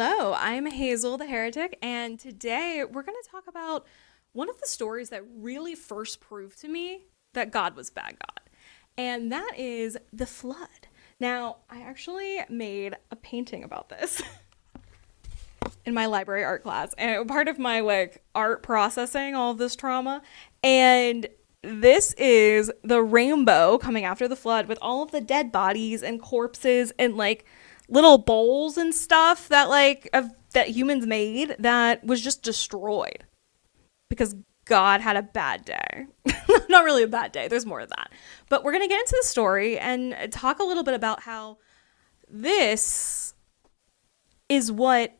Hello, I'm Hazel the Heretic, and today we're going to talk about one of the stories that really first proved to me that God was bad God, and that is the flood. Now, I actually made a painting about this in my library art class, and part of my art processing all of this trauma, and this is the rainbow coming after the flood with all of the dead bodies and corpses and little bowls and stuff that that humans made that was just destroyed because God had a bad day. Not really a bad day. There's more of that. But we're going to get into the story and talk a little bit about how this is what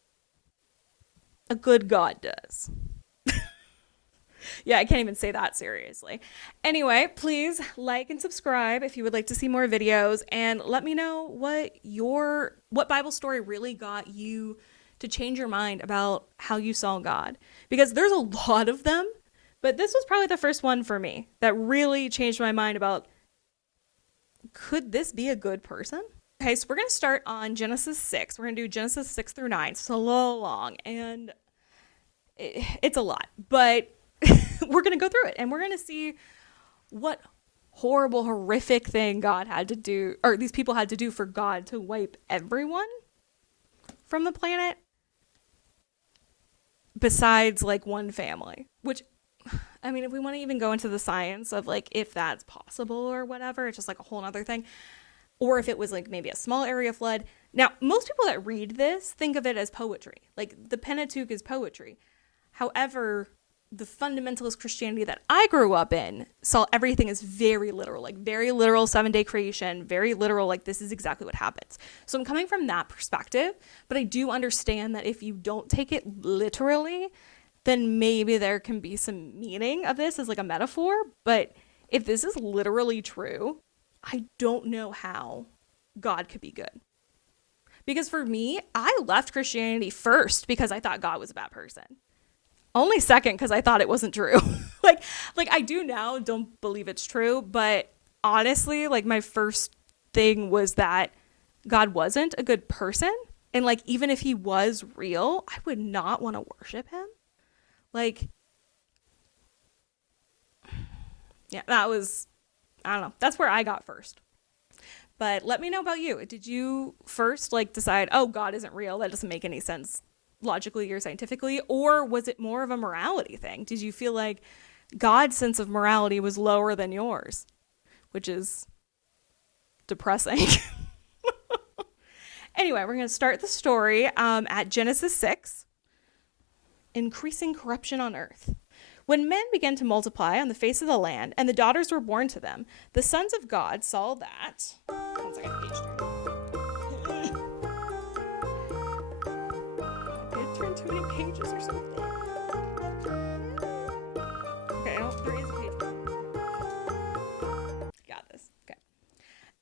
a good God does. Yeah, I can't even say that seriously. Anyway, please like and subscribe if you would like to see more videos, and let me know what Bible story really got you to change your mind about how you saw God. Because there's a lot of them, but this was probably the first one for me that really changed my mind about, could this be a good person? Okay, so we're going to start on Genesis 6. We're going to do Genesis 6 through 9. It's a little long, and it's a lot, but we're going to go through it, and we're going to see what horrible, horrific thing God had to do, or these people had to do for God to wipe everyone from the planet besides one family, which, I mean, if we want to even go into the science of if that's possible or whatever, it's just a whole other thing. Or if it was maybe a small area flood. Now, most people that read this think of it as poetry. The Pentateuch is poetry. However, the fundamentalist Christianity that I grew up in saw everything as very literal, very literal 7-day creation, very literal, this is exactly what happens. So I'm coming from that perspective, but I do understand that if you don't take it literally, then maybe there can be some meaning of this as a metaphor. But if this is literally true, I don't know how God could be good. Because for me, I left Christianity first because I thought God was a bad person. Only second because I thought it wasn't true. I do now don't believe it's true, but honestly, my first thing was that God wasn't a good person. And even if he was real, I would not want to worship him. Yeah, that was, I don't know. That's where I got first. But let me know about you. Did you first decide, oh, God isn't real? That doesn't make any sense logically or scientifically, or was it more of a morality thing? Did you feel like God's sense of morality was lower than yours, which is depressing? Anyway, we're going to start the story at Genesis 6, increasing corruption on earth. When men began to multiply on the face of the land, and the daughters were born to them, the sons of God saw that. 1 second, page turn. Turn too many pages or something. Okay, there is a page. Got this. Okay.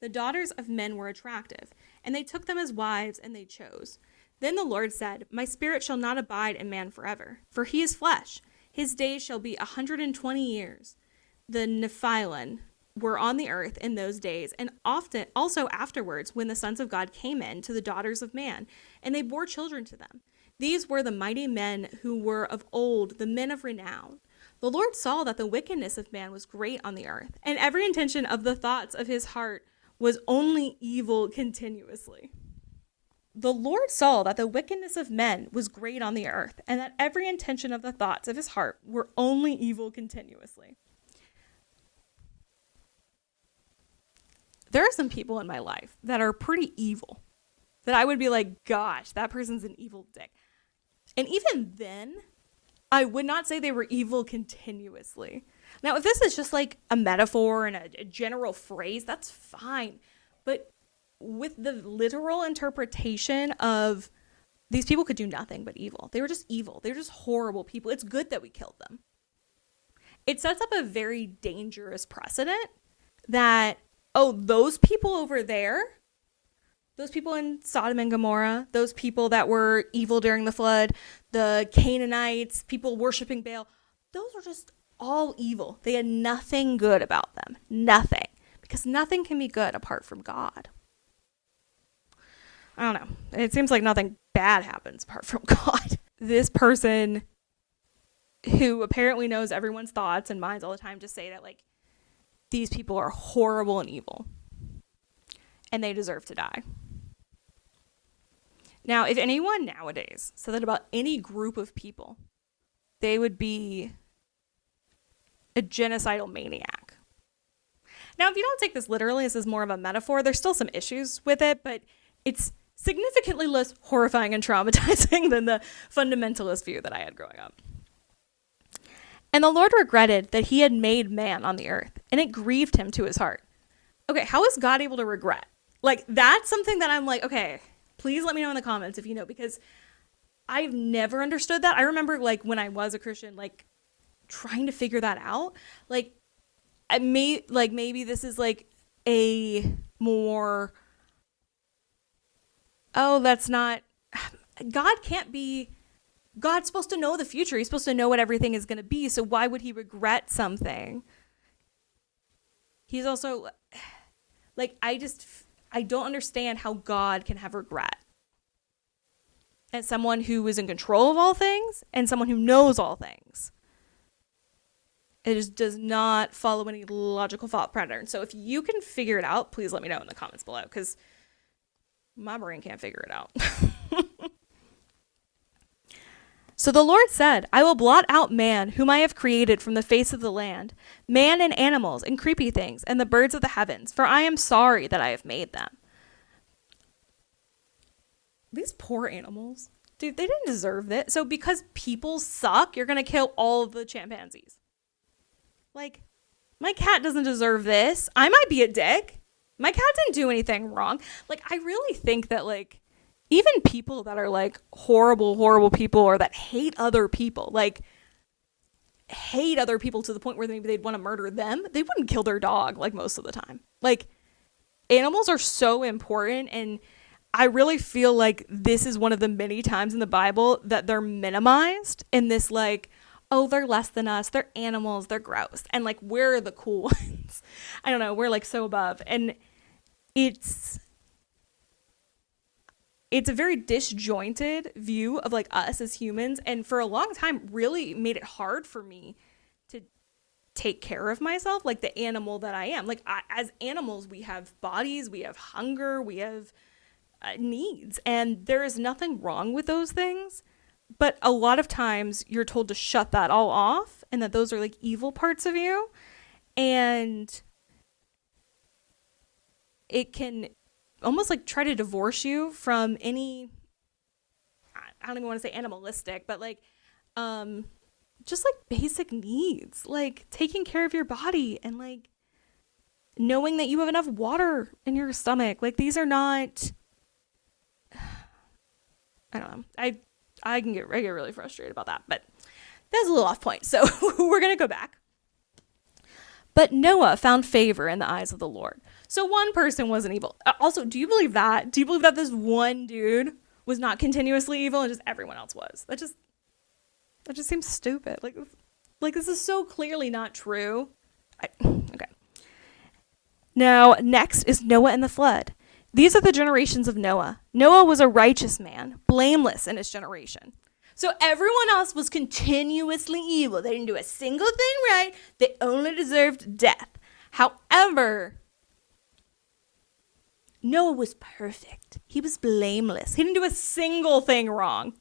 The daughters of men were attractive, and they took them as wives, and they chose. Then the Lord said, My spirit shall not abide in man forever, for he is flesh. His days shall be 120 years. The Nephilim were on the earth in those days, and often also afterwards, when the sons of God came in to the daughters of man, and they bore children to them. These were the mighty men who were of old, the men of renown. The Lord saw that the wickedness of man was great on the earth, and every intention of the thoughts of his heart was only evil continuously. The Lord saw that the wickedness of men was great on the earth, and that every intention of the thoughts of his heart were only evil continuously. There are some people in my life that are pretty evil, that I would be like, gosh, that person's an evil dick. And even then, I would not say they were evil continuously. Now, if this is just a metaphor and a general phrase, that's fine. But with the literal interpretation of these people could do nothing but evil. They were just evil. They were just horrible people. It's good that we killed them. It sets up a very dangerous precedent that, oh, those people over there, those people in Sodom and Gomorrah, those people that were evil during the flood, the Canaanites, people worshiping Baal, those were just all evil. They had nothing good about them. Nothing. Because nothing can be good apart from God. I don't know. It seems like nothing bad happens apart from God. This person who apparently knows everyone's thoughts and minds all the time, just say that, like, these people are horrible and evil and they deserve to die. Now, if anyone nowadays said that about any group of people, they would be a genocidal maniac. Now, if you don't take this literally, this is more of a metaphor. There's still some issues with it, but it's significantly less horrifying and traumatizing than the fundamentalist view that I had growing up. And the Lord regretted that he had made man on the earth, and it grieved him to his heart. Okay, how is God able to regret? Like, that's something that I'm like, okay, please let me know in the comments if you know, because I've never understood that. I remember, like, when I was a Christian, like, trying to figure that out. Like, maybe this is, like, a more, that's not, God can't be, God's supposed to know the future. He's supposed to know what everything is going to be. So why would he regret something? He's also, like, I don't understand how God can have regret. As someone who is in control of all things and someone who knows all things. It just does not follow any logical thought pattern. So if you can figure it out, please let me know in the comments below, because my brain can't figure it out. So the Lord said, I will blot out man, whom I have created from the face of the land, man and animals and creepy things and the birds of the heavens, for I am sorry that I have made them. These poor animals. Dude, they didn't deserve it. So because people suck, you're going to kill all of the chimpanzees. Like, my cat doesn't deserve this. I might be a dick. My cat didn't do anything wrong. Like, I really think that, like, even people that are, like, horrible people, or that hate other people, like, hate other people to the point where maybe they'd want to murder them, they wouldn't kill their dog, like, most of the time. Like, animals are so important, and I really feel like this is one of the many times in the Bible that they're minimized in this, like, oh, they're less than us, they're animals, they're gross, and, like, we're the cool ones. I don't know, we're, like, so above. And it's a very disjointed view of, like, us as humans, and for a long time really made it hard for me to take care of myself, like the animal that I am. Like, as animals, we have bodies, we have hunger, we have needs, and there is nothing wrong with those things, but a lot of times you're told to shut that all off, and that those are, like, evil parts of you, and it can almost, like, try to divorce you from any, I don't even want to say animalistic, but, like, just, like, basic needs, like taking care of your body and, like, knowing that you have enough water in your stomach. Like, these are not, I don't know. I get really frustrated about that, but that's a little off point. So we're going to go back. But Noah found favor in the eyes of the Lord. So one person wasn't evil. Also, do you believe that? Do you believe that this one dude was not continuously evil and just everyone else was? That just seems stupid. Like this is so clearly not true. Okay. Now, next is Noah and the flood. These are the generations of Noah. Noah was a righteous man, blameless in his generation. So everyone else was continuously evil. They didn't do a single thing right. They only deserved death. However, Noah was perfect. He was blameless. He didn't do a single thing wrong.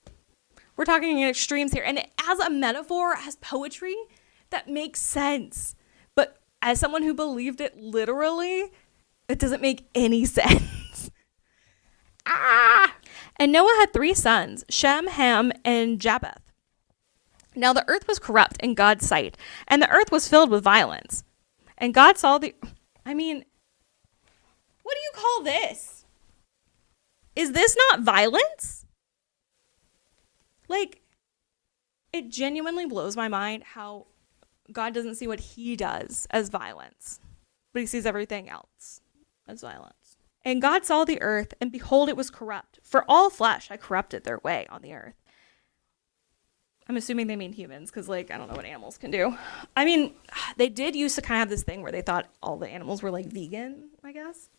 We're talking in extremes here. And as a metaphor, as poetry, that makes sense. But as someone who believed it literally, it doesn't make any sense. And Noah had 3 sons, Shem, Ham, and Japheth. Now the earth was corrupt in God's sight, and the earth was filled with violence. And God saw what do you call this? Is this not violence? Like, it genuinely blows my mind how God doesn't see what he does as violence, but he sees everything else as violence. And God saw the earth, and behold, it was corrupt, for all flesh had corrupted their way on the earth. I'm assuming they mean humans, because, like, I don't know what animals can do. I mean, they did used to kind of have this thing where they thought all the animals were, like, vegan, I guess.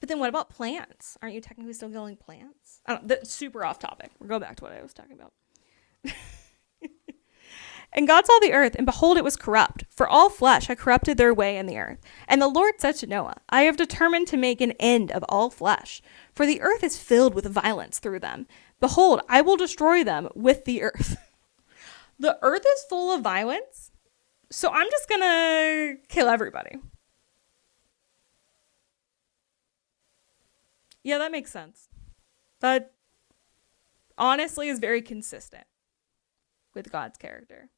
But then what about plants? Aren't you technically still killing plants? I don't, that's super off topic. We'll go back to what I was talking about. And God saw the earth, and behold, it was corrupt, for all flesh had corrupted their way in the earth. And the Lord said to Noah, I have determined to make an end of all flesh, for the earth is filled with violence through them. Behold, I will destroy them with the earth. The earth is full of violence, so I'm just gonna kill everybody. Yeah, that makes sense. That honestly is very consistent with God's character.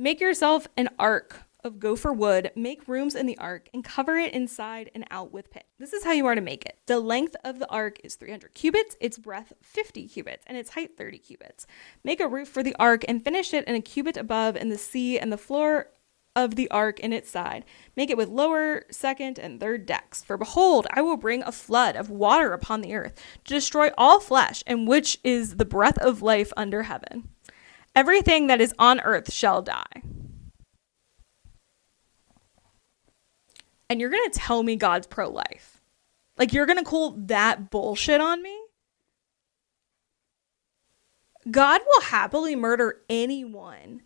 Make yourself an ark of gopher wood, make rooms in the ark, and cover it inside and out with pit. This is how you are to make it. The length of the ark is 300 cubits, its breadth 50 cubits, and its height 30 cubits. Make a roof for the ark and finish it in a cubit above in the sea and the floor of the ark in its side. Make it with lower, second, and third decks. For behold, I will bring a flood of water upon the earth to destroy all flesh, and which is the breath of life under heaven. Everything that is on earth shall die. And you're going to tell me God's pro-life. Like, you're going to call that bullshit on me? God will happily murder anyone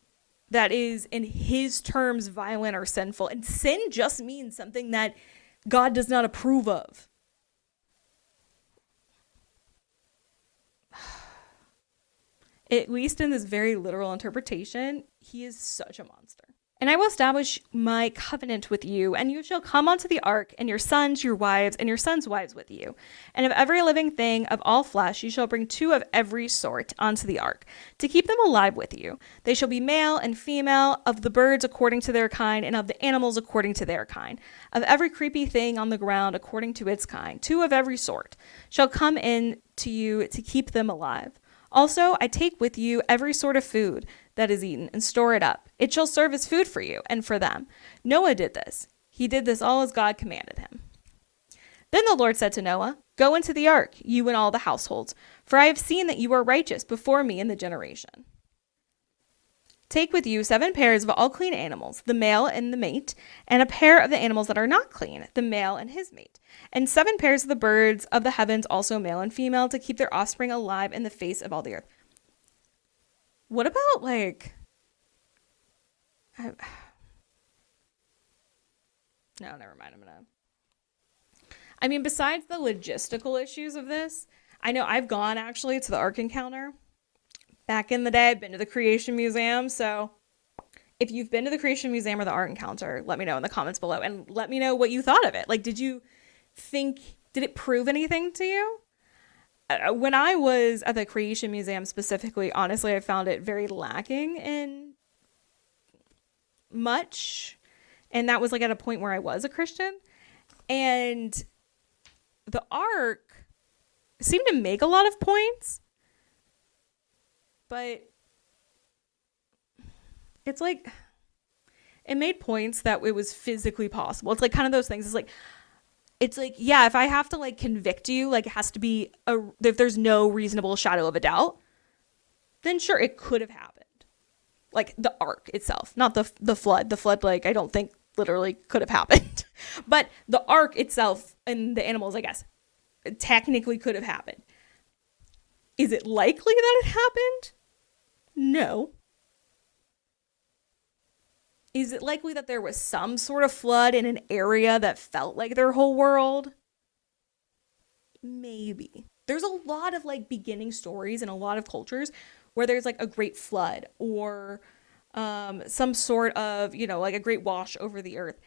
that is, in his terms, violent or sinful. And sin just means something that God does not approve of. At least in this very literal interpretation, he is such a monster. And I will establish my covenant with you, and you shall come onto the ark, and your sons, your wives, and your sons' wives with you. And of every living thing of all flesh, you shall bring 2 of every sort onto the ark, to keep them alive with you. They shall be male and female, of the birds according to their kind, and of the animals according to their kind. Of every creepy thing on the ground according to its kind, 2 of every sort shall come in to you to keep them alive. Also, I take with you every sort of food that is eaten and store it up. It shall serve as food for you and for them. Noah did this. He did this all as God commanded him. Then the Lord said to Noah, Go into the ark, you and all the households, for I have seen that you are righteous before me in the generation. Take with you 7 pairs of all clean animals, the male and the mate, and a pair of the animals that are not clean, the male and his mate, and 7 pairs of the birds of the heavens, also male and female, to keep their offspring alive in the face of all the earth. What about, like... No, never mind. I mean, besides the logistical issues of this, I know I've gone, actually, to the Ark Encounter. Back in the day, I've been to the Creation Museum, so if you've been to the Creation Museum or the Art Encounter, let me know in the comments below, and let me know what you thought of it. Like, did it prove anything to you? When I was at the Creation Museum specifically, honestly, I found it very lacking in much, and that was like at a point where I was a Christian, and the Ark seemed to make a lot of points, but it's like, it made points that it was physically possible. It's like kind of those things. It's like, yeah, if I have to like convict you, like it has to be if there's no reasonable shadow of a doubt, then sure, it could have happened. Like the ark itself, not the flood. The flood, like, I don't think literally could have happened. But the ark itself and the animals, I guess, technically could have happened. Is it likely that it happened? No. Is it likely that there was some sort of flood in an area that felt like their whole world? Maybe. There's a lot of like beginning stories in a lot of cultures where there's like a great flood or some sort of, like a great wash over the earth.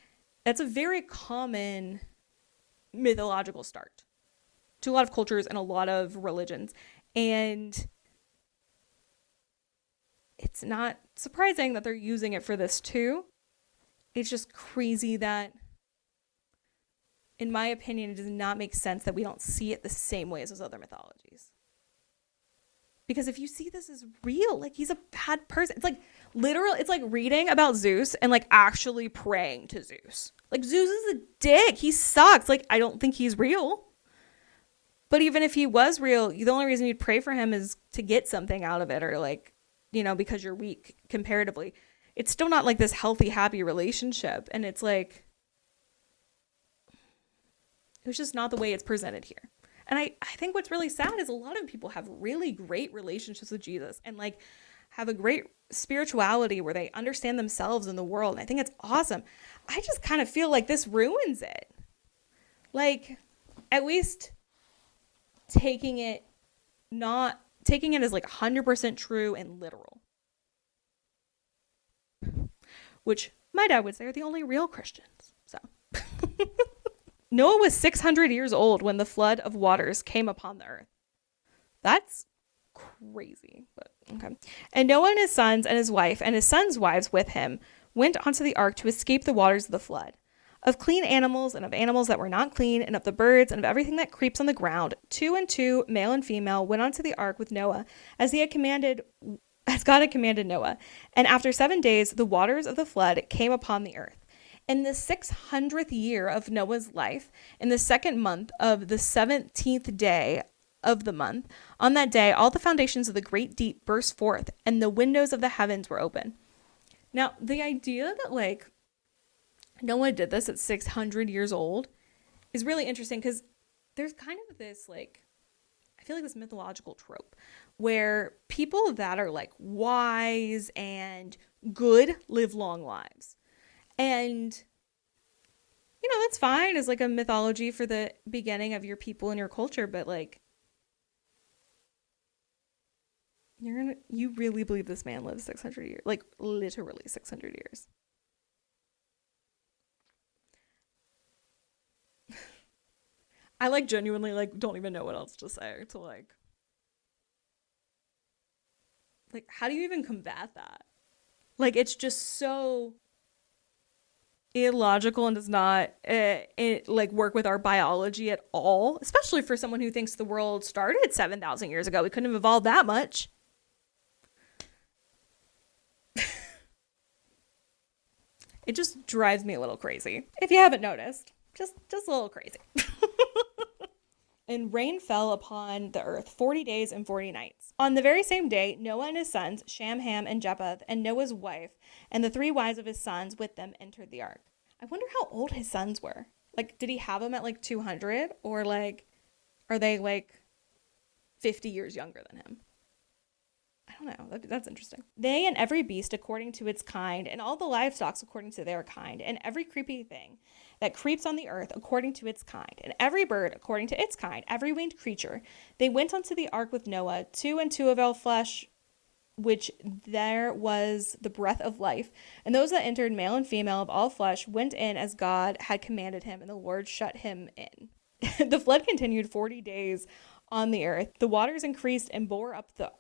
That's a very common mythological start to a lot of cultures and a lot of religions. And it's not surprising that they're using it for this too. It's just crazy that, in my opinion, it does not make sense that we don't see it the same way as those other mythologies. Because if you see this as real, like, he's a bad person. It's like literal. It's like reading about Zeus and like actually praying to Zeus. Like, Zeus is a dick. He sucks. Like, I don't think he's real. But even if he was real, the only reason you'd pray for him is to get something out of it, or like, because you're weak comparatively. It's still not like this healthy, happy relationship. And it's like, It was just not the way it's presented here. And I think what's really sad is a lot of people have really great relationships with Jesus and like have a great spirituality where they understand themselves in the world. And I think it's awesome. I just kind of feel like this ruins it. Like, at least taking it as like 100% true and literal. Which my dad would say are the only real Christians. So Noah was 600 years old when the flood of waters came upon the earth. That's crazy, but okay. And Noah and his sons and his wife and his sons' wives with him went onto the ark to escape the waters of the flood. Of clean animals and of animals that were not clean, and of the birds and of everything that creeps on the ground, 2 and 2, male and female, went onto the ark with Noah, as God had commanded Noah. And after 7 days, the waters of the flood came upon the earth. In the 600th year of Noah's life, in the 2nd month of the 17th day of the month, on that day, all the foundations of the great deep burst forth, and the windows of the heavens were open. Now, the idea that like Noah did this at 600 years old is really interesting, because there's kind of this like, I feel like this mythological trope where people that are like wise and good live long lives. And, you know, that's fine as like a mythology for the beginning of your people and your culture. But like, you really believe this man lives 600 years, like literally 600 years. I like genuinely like don't even know what else to say to like how do you even combat that? Like, it's just so illogical and does not like work with our biology at all, especially for someone who thinks the world started 7,000 years ago. We couldn't have evolved that much. It just drives me a little crazy. If you haven't noticed, just a little crazy. And rain fell upon the earth 40 days and 40 nights. On the very same day, Noah and his sons, Shem, Ham, and Japheth, and Noah's wife, and the 3 wives of his sons with them entered the ark. I wonder how old his sons were. Like, did he have them at like 200? Or like, are they like 50 years younger than him? I don't know. That's interesting. They and every beast according to its kind, and all the livestock according to their kind, and every creepy thing that creeps on the earth according to its kind, and every bird according to its kind, every winged creature. They went unto the ark with Noah, 2 and 2 of all flesh, which there was the breath of life. And those that entered, male and female of all flesh, went in as God had commanded him, and the Lord shut him in. The flood continued 40 days on the earth. The waters increased and bore up the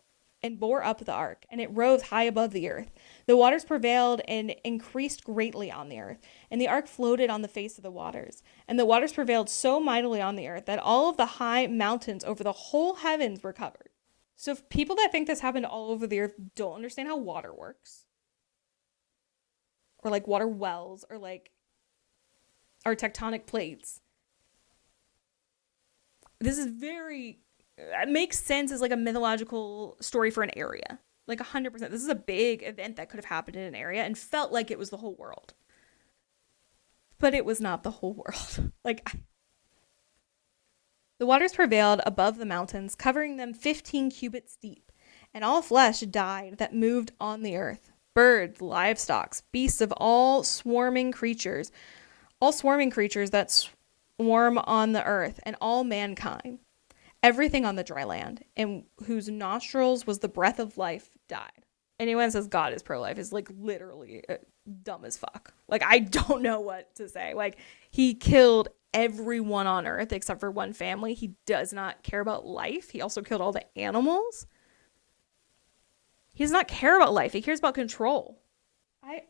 ark, and it rose high above the earth. The waters prevailed and increased greatly on the earth, and the ark floated on the face of the waters. And the waters prevailed so mightily on the earth that all of the high mountains over the whole heavens were covered. So if people that think this happened all over the earth don't understand how water works, or like water wells, or like our tectonic plates, this is very... It makes sense as like a mythological story for an area. Like 100%. This is a big event that could have happened in an area and felt like it was the whole world. But it was not the whole world. The waters prevailed above the mountains, covering them 15 cubits deep, and all flesh died that moved on the earth. Birds, livestock, beasts of all swarming creatures that swarm on the earth, and all mankind. Everything on the dry land, in whose nostrils was the breath of life, died. Anyone that says God is pro-life is like literally dumb as fuck. Like, I don't know what to say. Like, he killed everyone on earth except for one family. He does not care about life. He also killed all the animals. He does not care about life. He cares about control.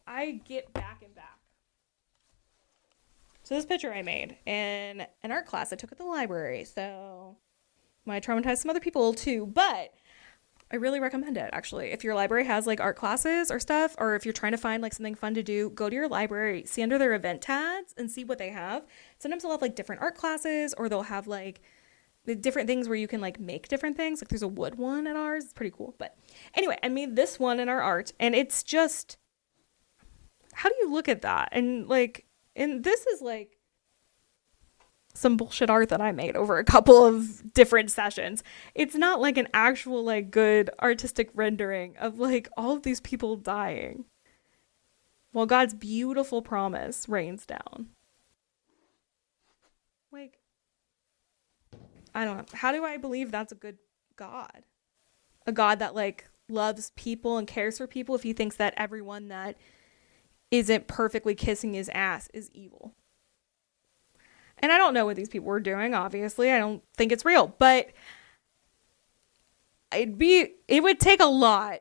I get back and back. So this picture I made in an art class I took at the library. So might traumatize some other people too, but I really recommend it, actually. If your library has like art classes or stuff, or if you're trying to find like something fun to do, go to your library, see under their event tags and see what they have. Sometimes they'll have like different art classes, or they'll have like the different things where you can like make different things. Like there's a wood one at ours. It's pretty cool. But anyway, I made this one in our art, and it's just, how do you look at that? And like, and this is like, some bullshit art that I made over a couple of different sessions. It's not like an actual like good artistic rendering of like all of these people dying while God's beautiful promise rains down. Like, I don't know. How do I believe that's a good God? A God that like loves people and cares for people if he thinks that everyone that isn't perfectly kissing his ass is evil. And I don't know what these people were doing, obviously. I don't think it's real. But it would take a lot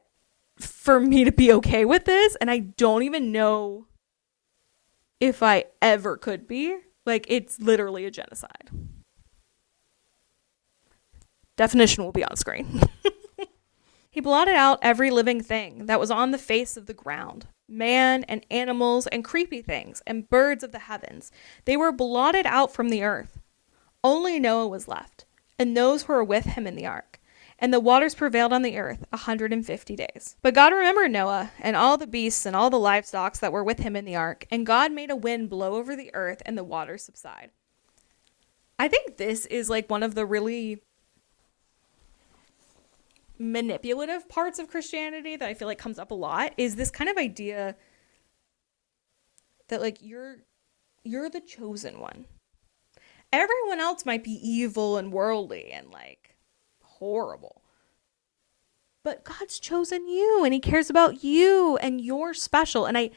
for me to be okay with this. And I don't even know if I ever could be. Like, it's literally a genocide. Definition will be on screen. He blotted out every living thing that was on the face of the ground. Man and animals and creepy things and birds of the heavens. They were blotted out from the earth. Only Noah was left, and those who were with him in the ark. And the waters prevailed on the earth 150 days. But God remembered Noah and all the beasts and all the livestock that were with him in the ark. And God made a wind blow over the earth, and the waters subside. I think this is like one of the really manipulative parts of Christianity that I feel like comes up a lot, is this kind of idea that like you're the chosen one. Everyone else might be evil and worldly and like horrible, but God's chosen you and he cares about you and you're special. And I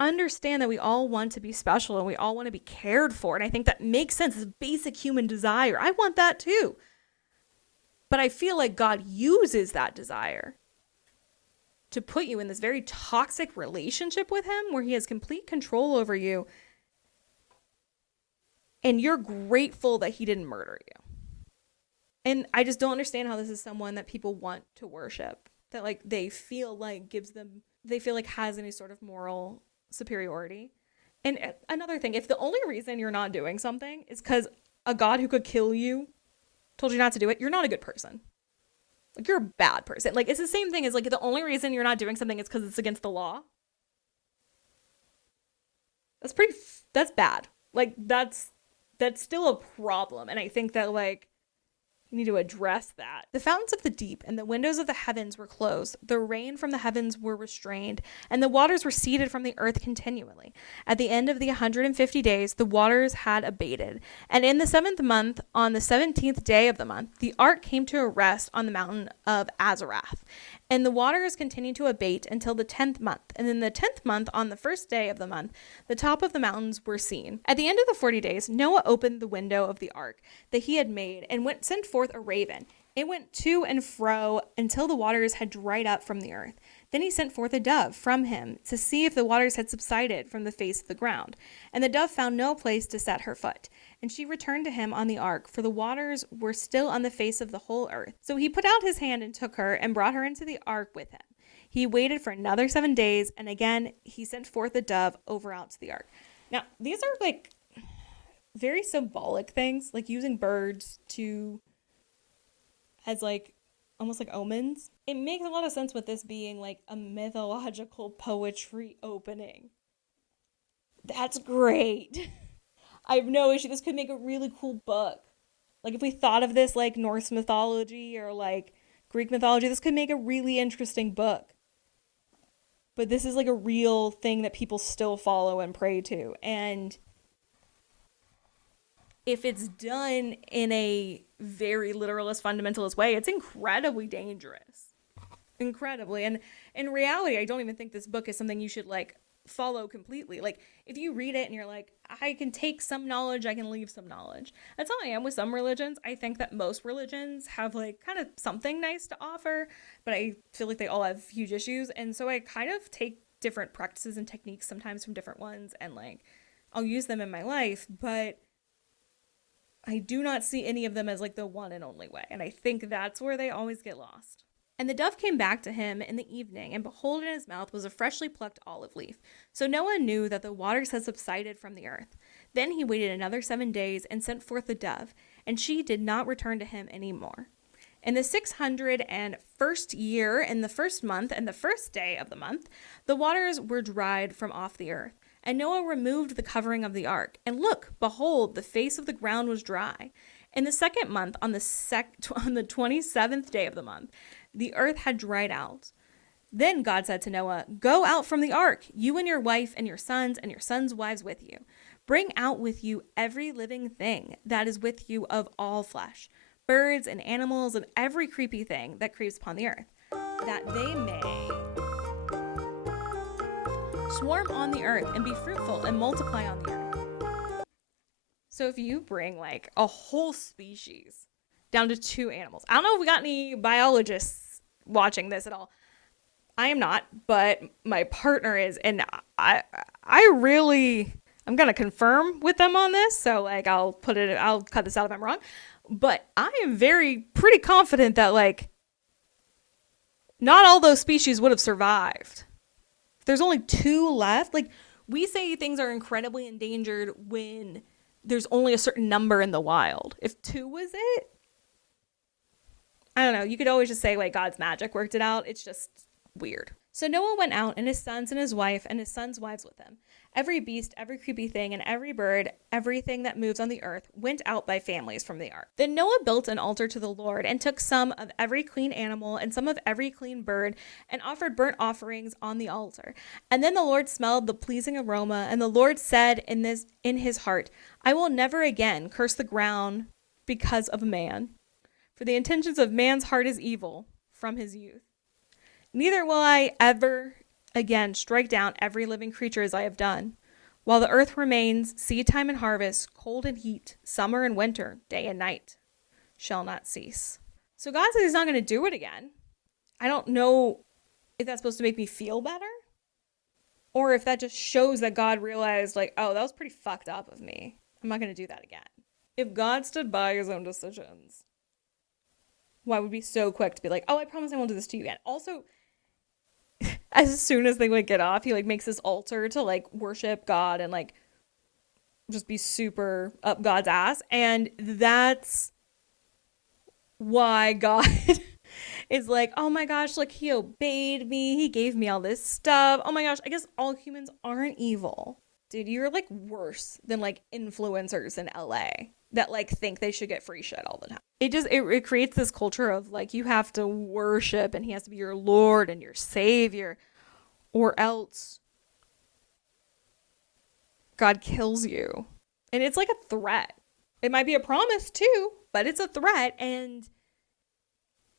understand that we all want to be special and we all want to be cared for, and I think that makes sense. It's a basic human desire. I want that too. But I feel like God uses that desire to put you in this very toxic relationship with him where he has complete control over you. And you're grateful that he didn't murder you. And I just don't understand how this is someone that people want to worship. That like they feel like has any sort of moral superiority. And another thing, if the only reason you're not doing something is because a God who could kill you told you not to do it, you're not a good person. Like, you're a bad person. Like, it's the same thing as like the only reason you're not doing something is because it's against the law. That's bad. Like, that's still a problem. And I think that like you need to address that. The fountains of the deep and the windows of the heavens were closed. The rain from the heavens were restrained, and the waters receded from the earth continually. At the end of the 150 days, the waters had abated. And in the 7th month, on the 17th day of the month, the ark came to a rest on the mountain of Azarath. And the waters continued to abate until the 10th month. And in the 10th month, on the 1st day of the month, the top of the mountains were seen. At the end of the 40 days, Noah opened the window of the ark that he had made and sent forth a raven. It went to and fro until the waters had dried up from the earth. Then he sent forth a dove from him to see if the waters had subsided from the face of the ground. And the dove found no place to set her foot. And she returned to him on the ark, for the waters were still on the face of the whole earth. So he put out his hand and took her and brought her into the ark with him. He waited for another 7 days, and again he sent forth a dove over out to the ark. Now, these are like very symbolic things, like using birds as like almost like omens. It makes a lot of sense with this being like a mythological poetry opening. That's great. I have no issue. This could make a really cool book. Like if we thought of this like Norse mythology or like Greek mythology, this could make a really interesting book. But this is like a real thing that people still follow and pray to. And if it's done in a very literalist, fundamentalist way, it's incredibly dangerous. Incredibly. And in reality, I don't even think this book is something you should like follow completely. Like if you read it and you're like, I can take some knowledge, I can leave some knowledge. That's how I am with some religions. I think that most religions have like kind of something nice to offer, but I feel like they all have huge issues. And so I kind of take different practices and techniques sometimes from different ones, and like I'll use them in my life, but I do not see any of them as like the one and only way. And I think that's where they always get lost. And the dove came back to him in the evening, and behold, in his mouth was a freshly plucked olive leaf. So Noah knew that the waters had subsided from the earth. Then he waited another 7 days and sent forth the dove, and she did not return to him any more. In the 601st year, in the 1st month and the 1st day of the month, the waters were dried from off the earth. And Noah removed the covering of the ark. And look, behold, the face of the ground was dry. In the second month, on the 27th day of the month, the earth had dried out. Then God said to Noah, go out from the ark, you and your wife and your sons' wives with you. Bring out with you every living thing that is with you of all flesh, birds and animals and every creepy thing that creeps upon the earth, that they may swarm on the earth and be fruitful and multiply on the earth. So if you bring like a whole species down to 2 animals, I don't know if we got any biologists watching this at all. I am not, but my partner is, and I'm going to confirm with them on this. So like I'll cut this out if I'm wrong, but I am pretty confident that like not all those species would have survived. There's only 2 left. Like, we say things are incredibly endangered when there's only a certain number in the wild. If 2 was it, I don't know. You could always just say like God's magic worked it out. It's just weird. So Noah went out, and his sons and his wife and his sons' wives with him. Every beast, every creepy thing, and every bird, everything that moves on the earth went out by families from the ark. Then Noah built an altar to the Lord and took some of every clean animal and some of every clean bird and offered burnt offerings on the altar. And then the Lord smelled the pleasing aroma, and the Lord said in his heart, I will never again curse the ground because of man, for the intentions of man's heart is evil from his youth. Neither will I ever again strike down every living creature as I have done. While the earth remains, seed time and harvest, cold and heat, summer and winter, day and night shall not cease. So God says he's not going to do it again. I don't know if that's supposed to make me feel better, or if that just shows that God realized like, oh, that was pretty fucked up of me. I'm not going to do that again. If God stood by his own decisions, why would be so quick to be like, oh, I promise I won't do this to you again? Also, as soon as they like get off, he like makes this altar to like worship God and like just be super up God's ass. And that's why God is like, oh my gosh, like he obeyed me. He gave me all this stuff. Oh my gosh, I guess all humans aren't evil. Dude, you're like worse than like influencers in LA that like think they should get free shit all the time. It creates this culture of like you have to worship and he has to be your Lord and your Savior, or else God kills you. And it's like a threat. It might be a promise too, but it's a threat. And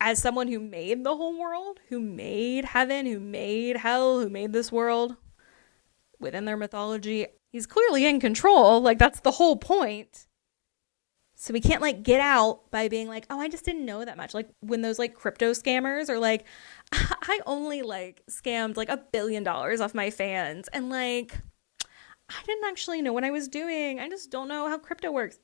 as someone who made the whole world, who made heaven, who made hell, who made this world within their mythology, he's clearly in control. Like that's the whole point. So we can't like get out by being like, oh, I just didn't know that much. Like when those like crypto scammers are like, I only like scammed like $1 billion off my fans. And like, I didn't actually know what I was doing. I just don't know how crypto works.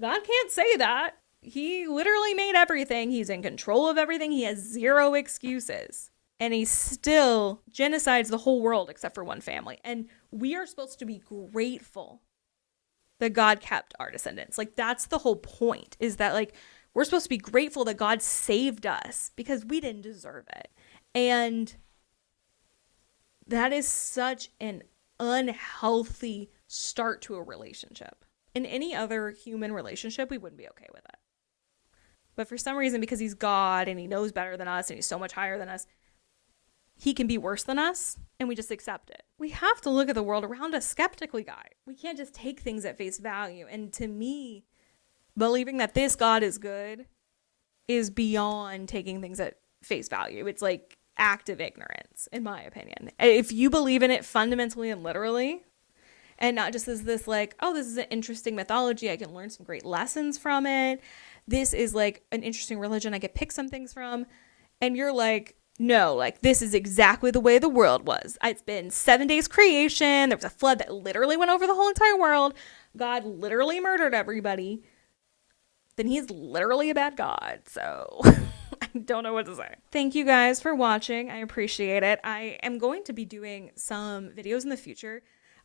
God can't say that. He literally made everything. He's in control of everything. He has 0 excuses. And he still genocides the whole world except for one family. And we are supposed to be grateful that God kept our descendants. Like that's the whole point, is that like we're supposed to be grateful that God saved us because we didn't deserve it. And that is such an unhealthy start to a relationship. In any other human relationship, we wouldn't be okay with it. But for some reason, because he's God and he knows better than us and he's so much higher than us, he can be worse than us, and we just accept it. We have to look at the world around us skeptically, guys. We can't just take things at face value. And to me, believing that this God is good is beyond taking things at face value. It's like active ignorance, in my opinion. If you believe in it fundamentally and literally, and not just as this like, oh, this is an interesting mythology, I can learn some great lessons from it. This is like an interesting religion I could pick some things from. And you're like, no, like this is exactly the way the world was. It's been 7 days creation. There was a flood that literally went over the whole entire world. God literally murdered everybody. Then he's literally a bad God. So I don't know what to say. Thank you guys for watching. I appreciate it. I am going to be doing some videos in the future,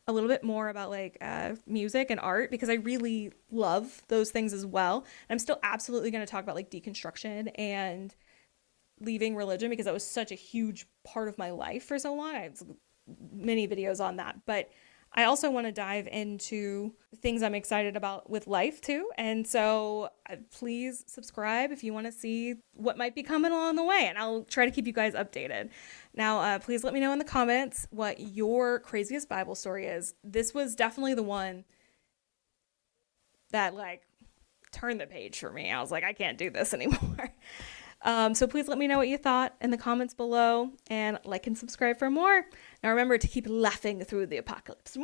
a little bit more about like music and art, because I really love those things as well. And I'm still absolutely going to talk about like deconstruction and leaving religion, because that was such a huge part of my life for so long. I have many videos on that, but I also want to dive into things I'm excited about with life too. And so please subscribe if you want to see what might be coming along the way. And I'll try to keep you guys updated. Now, please let me know in the comments what your craziest Bible story is. This was definitely the one that like turned the page for me. I was like, I can't do this anymore. So please let me know what you thought in the comments below, and like and subscribe for more. Now remember to keep laughing through the apocalypse.